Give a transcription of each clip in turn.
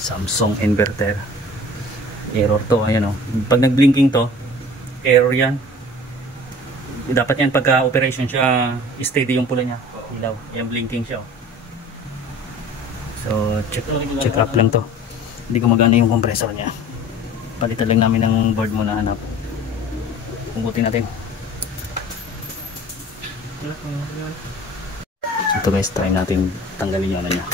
Samsung inverter. Error to, ayan o. Pag nag-blinking to, error yan. Dapat yan pagka operation siya, steady yung pula niya. Ilaw, yan blinking siya o. So check up lang to. Hindi gumagana yung compressor niya. Palitan lang namin ng board muna hanap. Punggutin natin. Ito guys, try natin tanggalin yung ano niya.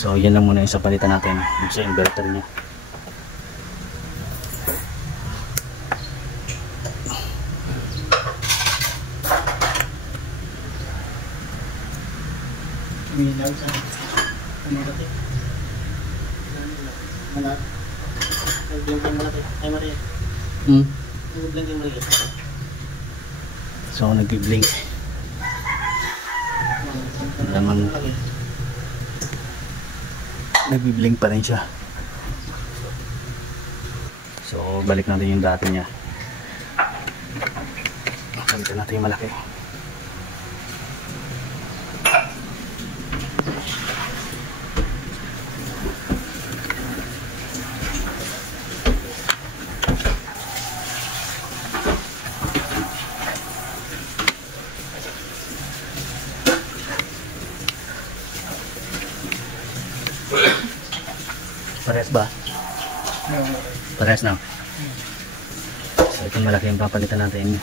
So yan lang muna yung sa palitan natin sa inverter niya. So nag-blink. Naman nag-blink pa rin siya. So balik natin yung dati niya. Balikan natin yung malaki. Pares ba? Pares na. So itong malaki yung papalitan natin.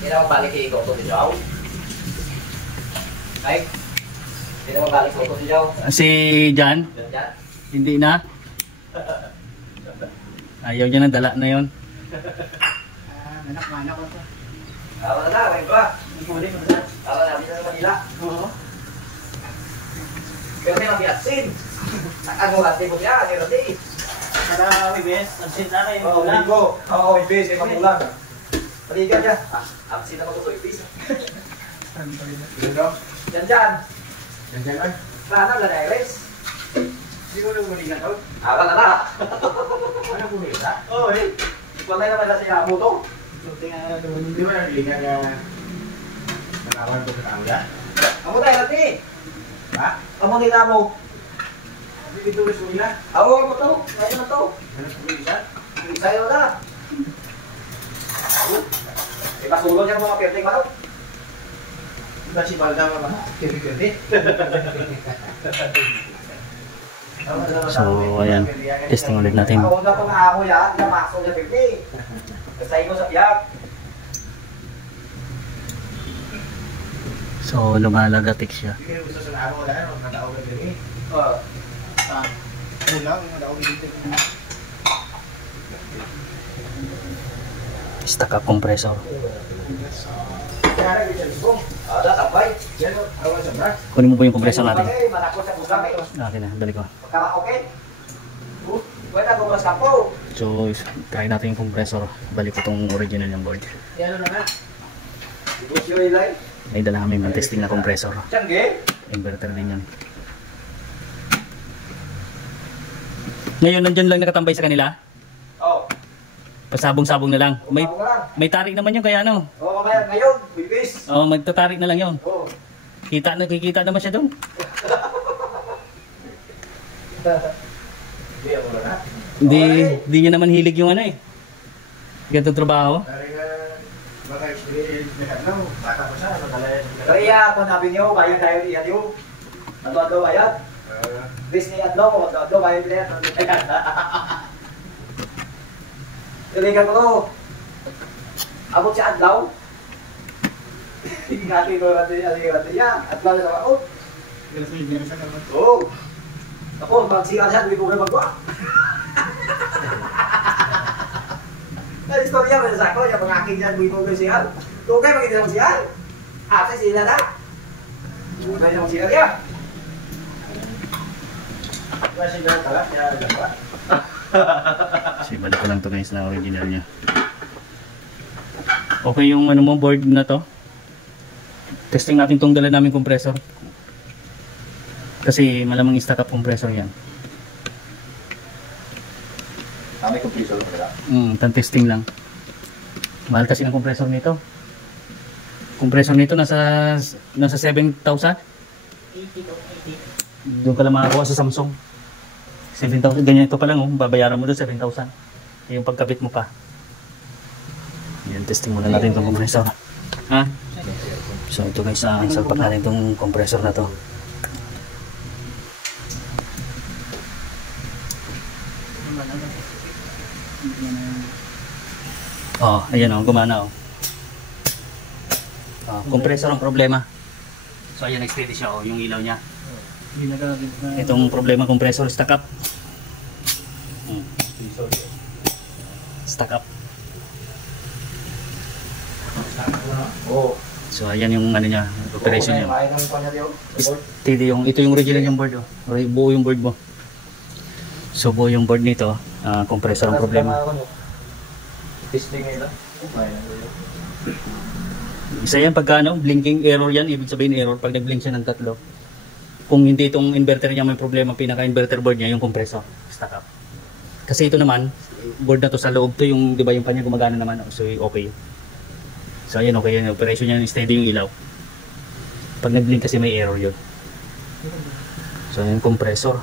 Hindi na magbalik kay Toto si Jow. Ay, hindi na magbalik Toto si Jow. Si Jan? Jan? Hindi na? Ayaw niya na, dala na yun. Manak ko to. Wala na, wala ba? Wala na, bisa sa Manila. Oo. Pero may mabiatsin. Nakangurati mo siya, nirati. Para may best, absent na kayo Oo, magulang. Oo, may base, may magulang. Paligan niya. Absent na mag-usoy, please. Yan dyan. Yan dyan lang. Sana, wala na Iris. Hindi ko nang muli na to. Wala na. Ano po nila? Oo, eh. Ipalay naman na siya mo to. Hindi mo nang ligan na nakawan ko sa tao yan. Amo tayo, Rati. Ha? Amo nila mo. Hindi dito gusto nila. Amo mo to. Ngayon na to. Ano po nila? Sa'yo na. Ipasulong niya mga perting manok. Diba si Balda mga kiri-kiri? So ayan, testing ulit natin. Ako na itong ako yan, namasok niya perting. Kasay mo sa piyak. So lumalagatik siya. Hindi ko gusto sa naro wala yan, natawag ka din eh. Ano lang, natawag dito. Stuck up compressor. Kaya rin ko. Ada tambay. Yan o, awan sa bras. Kunin mo po yung compressor natin. Manakot sa bugang eh. Akin na, dali ko. Karaoke. Pwede ako mas kapo. So try natin yung compressor. Balik ko itong original yung board. Yan o na nga. Gusto yung ilay. May dala kami ng testing na compressor. Tiyangge. Inverter din yan. Ngayon nandyan lang nakatambay sa kanila? Oh. Pasabong-sabong na lang. May Ako lang. may tarik naman yun kaya ano. Oo, mamaya ngayon, bibis. Oh, magtatarik na lang yun. Oo. Kikita naman siya doon. Hindi ako lang ha. Hindi niya naman hilig yung ano eh. Ganitong trabaho. Dari nga, baka experience na ano, baka pa siya, nakalayan. Kaya kung sabi niyo, bayad tayo iyan yung adlo-adlo bayad. Disney adlo, adlo bayad nila. Tuligan ko to. Abot si adlaw. Hindi natin ko natin yan. Adlaw na ako. Oo. Ako, magsigar siya, hindi ko kayo magwa. Na istorya mo sa ako, yung mga aking dyan, hindi ko kayo sigar. Kung kayo magiging naman sigar, ate sila na. Hindi kayo naman sigar yan. Kasi daw pala, kaya gaba. Kasi balik ko lang to guys na original niya. Okay yung ano mo board na to. Testing natin tong dala namin compressor. Kasi malamang i-stack up compressor yan. May compressor ko nila. Tan testing lang. Mahal kasi ng compressor nito. Compressor nito nasa 7,000. 80 to 80. Doon ka lang makakuha sa Samsung. 7,000. Ganyan ito pa lang, oh. Babayaran mo doon 7,000. Yung pagkabit mo pa. Yan, testing muna natin itong compressor. Ha? So ito guys, salpak natin itong compressor na to. Oh, ayan oh, gumana oh. Compressor ang problema. So ayan, nag-steady siya oh, yung ilaw niya. Itong problema compressor, stack up. Stack up. Oo. So ayan yung ano niya, operation niya. Kaya ng kanya diyo. Steady yung, ito yung original yung board oh. Buo yung board mo. So buo yung board nito, compressor ang problema. Testing ngayon lang. Isa yan pagka ano, blinking error yan, ibig sabihin error pag nag-blink siya ng tatlo. Kung hindi itong inverter niya may problema, pinaka-inverter board niya yung compressor, stack up. Kasi ito naman, board na to sa loob to yung, di ba yung kanya gumagana naman, so okay. So ayan, okay yan, operation niya, steady yung ilaw. Pag nag-blink kasi may error yun. So yung compressor.